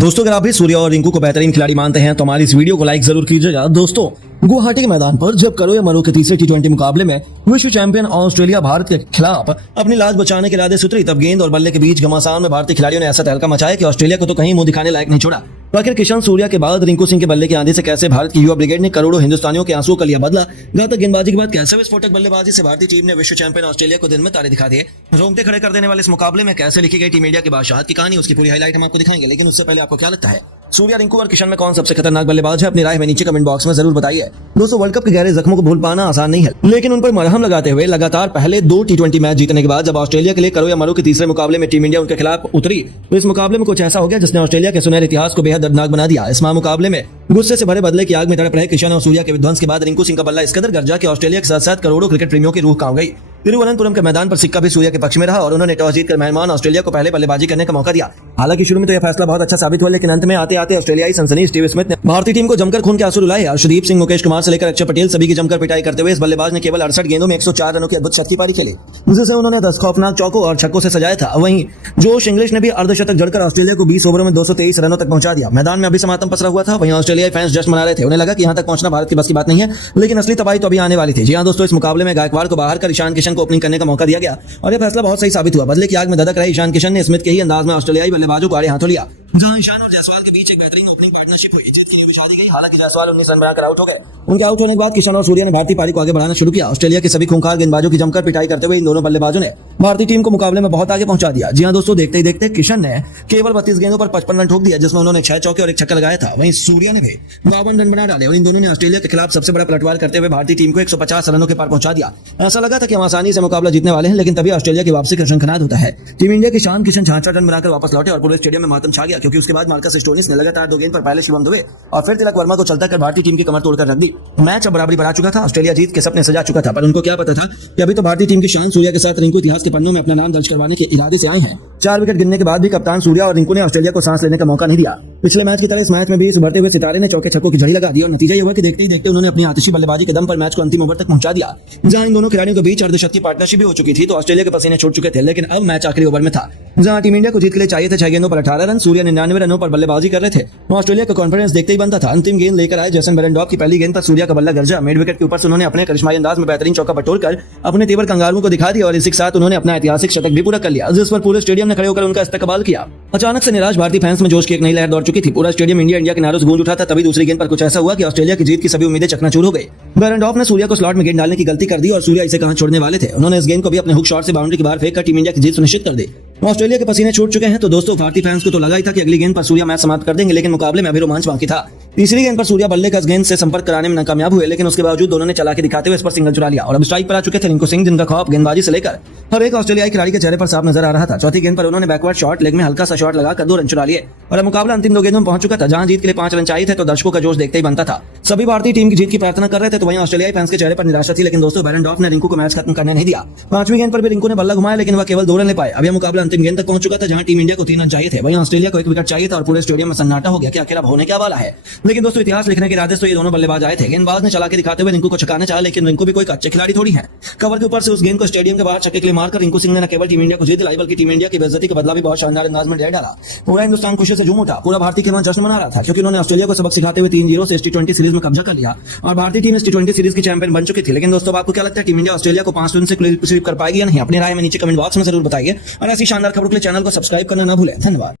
दोस्तों अगर आप भी सूर्या और रिंकू को बेहतरीन खिलाड़ी मानते हैं तो हमारी इस वीडियो को लाइक जरूर कीजिएगा। दोस्तों गुवाहाटी के मैदान पर जब करो या मरो के तीसरे टी20 मुकाबले में विश्व चैंपियन ऑस्ट्रेलिया भारत के खिलाफ अपनी लाज बचाने के इरादे से उतरी, तब गेंद और बल्ले के बीच घमासान में भारतीय खिलाड़ियों ने ऐसा तहलका मचाया कि ऑस्ट्रेलिया को तो कहीं मुंह दिखाने लायक नहीं छोड़ा। तो आखिर किशन सूर्या के बाद रिंकू सिंह के बल्ले के आंधी से कैसे भारत की युवा ब्रिगेड ने करोड़ों हिंदुस्तानियों के आंसुओं का लिया बदला, घातक गेंदबाजी के बाद कैसे विस्फोटक बल्लेबाजी से भारतीय टीम ने विश्व चैंपियन ऑस्ट्रेलिया को दिन में तारे दिखा दिए। रोंगटे खड़े कर देने वाले इस मुकाबले में कैसे लिखी गई टीम इंडिया के बादशाह की कहानी, उसकी पूरी हाईलाइट हम आपको दिखाएंगे। लेकिन उससे पहले आपको क्या लगता है सूर्या, रिंकू और किशन में कौन सबसे खतरनाक बल्लेबाज है? अपनी राय में नीचे कमेंट बॉक्स में जरूर बताइए। दोस्तों वर्ल्ड कप के गहरे जख्मों को भूल पाना आसान नहीं है, लेकिन उन पर मरहम लगाते हुए लगातार पहले 2 टी20 मैच जीतने के बाद जब ऑस्ट्रेलिया के लिए करो या मरो के तीसरे मुकाबले में टीम इंडिया उनके खिलाफ उतरी तो इस मुकाबले में कुछ ऐसा हो गया जिसने ऑस्ट्रेलिया के सुनहरे इतिहास को बेहद दर्दनाक बना दिया। इस मुकाबले में गुस्से से भरे बदले की आग में तड़प रहे किशन और सूर्या के विध्वंस के बाद रिंकू सिंह का बल्ला इस कदर गरजा कि ऑस्ट्रेलिया के साथ साथ करोड़ों क्रिकेट प्रेमियों की रूह कांप गई। तिरुवनंतपुरम के मैदान पर सिक्का भी सूर्या के पक्ष में रहा और उन्होंने टॉस जीतकर मेहमान ऑस्ट्रेलिया को पहले बल्लेबाजी करने का मौका दिया। हालांकि शुरू में तो यह फैसला बहुत अच्छा साबित हुआ, लेकिन अंत में आते आते ऑस्ट्रेलियाई सनसनी स्टीव स्मिथ ने भारतीय टीम को जमकर खून के आंसू रुलाए। अर्शदीप सिंह, मुकेश कुमार से लेकर अक्षर पटेल सभी की जमकर पिटाई करते हुए इस बल्लेबाज ने केवल 68 गेंदों में 104 रनों की अद्भुत शतकी पारी खेली, जिसे उन्होंने 10 खौफनाक चौकों और छक्कों से सजाया था। वहीं जोश इंग्लिश ने भी अर्धशतक जड़कर ऑस्ट्रेलिया को 20 ओवरों में 223 रनों तक पहुंचा दिया। मैदान में अभी समातम पसरा हुआ था। वहीं ऑस्ट्रेलियाई फैंस जश्न मना रहे थे। उन्हें लगा कि यहां तक पहुंचना भारत की बस की बात नहीं है, लेकिन असली तबाही तो अभी आने वाली थी। जी हां दोस्तों, इस मुकाबले में गायकवाड़ को बाहर कर ईशान किशन को ओपनिंग करने का मौका दिया गया और यह फैसला बहुत सही साबित हुआ। बदले की आग में धधक रहे ईशान किशन ने स्मिथ के ही अंदाज में ऑस्ट्रेलियाई बल्लेबाजों को आड़े हाथों लिया, जहां ईशान और जायसवाल के बीच एक बेहतरीन ओपनिंग पार्टनरशिप हुई। जीत के लिए बिछा दी गई। हालांकि जायसवाल 19 रन बनाकर आउट हो गए। उनके आउट होने के बाद किशन और सूर्या ने भारतीय पारी को आगे बढ़ाना शुरू किया। ऑस्ट्रेलिया के सभी खूंखार गेंदबाजों की जमकर पिटाई करते हुए इन दोनों बल्लेबाजों ने भारतीय टीम को मुकाबले में बहुत आगे पहुंचा दिया। जी हां दोस्तों, देखते ही देखते किशन ने केवल 32 गेंदों पर 55 रन ठोक दिया, जिसमें उन्होंने 6 चौके और 1 छक्का लगाया था। वहीं सूर्या ने भी 52 रन बना डाले और इन दोनों ने ऑस्ट्रेलिया के खिलाफ सबसे बड़ा पलटवार करते हुए भारतीय टीम को 150 रनों के पार पहुंचा दिया। ऐसा लगा था कि हम आसानी से मुकाबला जीतने वाले हैं, लेकिन तभी ऑस्ट्रेलिया की वापसी का शंखनाद होता है। टीम इंडिया की शान किशन 66 रन बनाकर वापस लौटे और पूरे स्टेडियम में मातम छा गया, क्योंकि उसके बाद मार्कस स्टोनिस ने लगातार 2 गेंद पर पहले शिवम दुबे और फिर तिलक वर्मा को चलता कर भारतीय टीम की कमर तोड़कर रख दी। मैच अब बराबरी बढ़ा चुका था। ऑस्ट्रेलिया जीत के सपने सजा चुका था, पर उनको क्या पता था कि अभी तो भारतीय टीम की शान सूर्या के साथ रिंकू इतिहास के पन्नों में अपना नाम दर्ज करवाने के इरादे से आए हैं। 4 विकेट गिरने के बाद भी कप्तान सूर्या और रिंकू ने ऑस्ट्रेलिया को सांस लेने का मौका नहीं दिया। पिछले मैच की तरह इस मैच में भी इस बढ़ते हुए सितारे ने चौके छक्कों की झड़ी लगा दी और नतीजा ये हुआ कि देखते ही देखते उन्होंने अपनी आतिशी बल्लेबाजी के दम पर मैच को अंतिम ओवर तक पहुंचा दिया। जहां इन दोनों खिलाड़ियों के बीच अर्धशतकी पार्टनरशिप भी हो चुकी थी, तो ऑस्ट्रेलिया के पसीने छूट चुके थे। लेकिन अब मैच आखिरी ओवर में था, जहां टीम इंडिया को जीत के लिए चाहिए थे 6 गेंदों पर 18 रन। सूर्या 99 रनों पर बल्लेबाजी कर रहे थे। ऑस्ट्रेलिया का कॉन्फिडेंस देखते ही बनता था। अंतिम गेंद लेकर आए जेसन बेरेंडॉर्फ की पहली गेंद पर सूर्या का बल्ला गरजा। मिड विकेट के ऊपर से उन्होंने अपने करिश्माई अंदाज में बेहतरीन चौका बटोरकर अपने तेवर कंगारुओं को दिखा दिया और इसी के साथ उन्होंने अपना ऐतिहासिक शतक भी पूरा कर लिया, जिस पर पूरे स्टेडियम ने खड़े होकर उनका इस्तकबाल किया। अचानक से निराश भारतीय फैंस में जोश की एक नई लहर दौड़ चुकी थी। पूरा स्टेडियम इंडिया इंडिया के नारों से गूंज उठा था। तभी दूसरी गेंद पर कुछ ऐसा हुआ कि ऑस्ट्रेलिया की जीत की सभी उम्मीदें चकनाचूर हो गई। बेरेंडॉर्फ ने सूर्या को स्लॉट में गेंद डालने की गलती कर दी और सूर्या इसे कहां छोड़ने वाले थे। उन्होंने इस गेंद को भी अपने हुक शॉट से बाउंड्री के बाहर फेंककर टीम इंडिया की जीत सुनिश्चित कर दी। ऑस्ट्रेलिया के पसीने छूट चुके हैं। तो दोस्तों भारतीय फैंस को तो लगा ही था कि अगली गेंद पर सूर्या मैच समाप्त कर देंगे, लेकिन मुकाबले में अभी रोमांच बाकी था। तीसरी गेंद पर सूर्या बल्ले का इस गेंद से संपर्क कराने में नाकामयाब हुए, लेकिन उसके बावजूद दोनों ने चालाकी दिखाते हुए इस पर सिंगल चुरा लिया और अब स्ट्राइक पर आ चुके थे रिंकू सिंह, जिनका खौफ गेंदबाजी से लेकर हर एक ऑस्ट्रेलियाई खिलाड़ी के चेहरे पर साफ नजर आ रहा था। चौथी गेंद पर उन्होंने बैकवर्ड शॉट लेग में हल्का सा शॉट लगाकर 2 रन चुरा लिए और अब मुकाबला अंतिम 2 गेंदों में पहुंच चुका था। जहां जीत के लिए 5 रन चाहिए थे, तो दर्शकों का जोश देखते ही बनता था। सभी भारतीय टीम की जीत की प्रार्थना कर रहे थे, तो वहीं ऑस्ट्रेलियाई फैंस के चेहरे पर निराशा थी। लेकिन दोस्तों बेरेंडॉर्फ ने रिंकू को मैच खत्म करने नहीं दिया। 5वीं गेंद पर भी रिंकू ने बल्ला घुमाया, लेकिन वह केवल 2 रन ले पाए। अब यह मुकाबला अंतिम गेंद तक पहुंच चुका था, जहां टीम इंडिया को 3 रन चाहिए थे। वहीं ऑस्ट्रेलिया को 1 विकेट चाहिए था और पूरे स्टेडियम में सन्नाटा हो गया कि आखिर अब होने क्या वाला है। लेकिन दोस्तों इतिहास लिखने के इरादे से ये दोनों बल्लेबाज आए थे। गेंदबाज ने चालाकी दिखाते हुए रिंकू को छकाना चाहा, लेकिन रिंकू भी कोई कच्चे खिलाड़ी थोड़ी है। कवर के ऊपर से उस गेंद को स्टेडियम के बाहर छक्के के लिए मारकर रिंकू सिंह ने न केवल टीम इंडिया को जीत दिलाई, बल्कि टीम इंडिया की बेइज्जती का बदला भी बहुत शानदार अंदाज में ले डाला। पूरा हिंदुस्तान खुशी से झूम उठा। पूरा भारतीय के वहां जश्न मना रहा था, क्योंकि उन्होंने ऑस्ट्रेलिया को सबक सिखाते हुए 3-0 से टी20 सीरीज में कब्जा कर लिया और भारतीय टीम इस टी20 सीरीज की चैंपियन बन चुकी थी। लेकिन दोस्तों आपको क्या लगता है, टीम इंडिया ऑस्ट्रेलिया को 5 रन से स्वीप कर पाएगी या नहीं? अपनी राय में नीचे कमेंट बॉक्स में जरूर बताइए और ऐसी शानदार खबरों के लिए चैनल को सब्सक्राइब करना ना भूलें। धन्यवाद।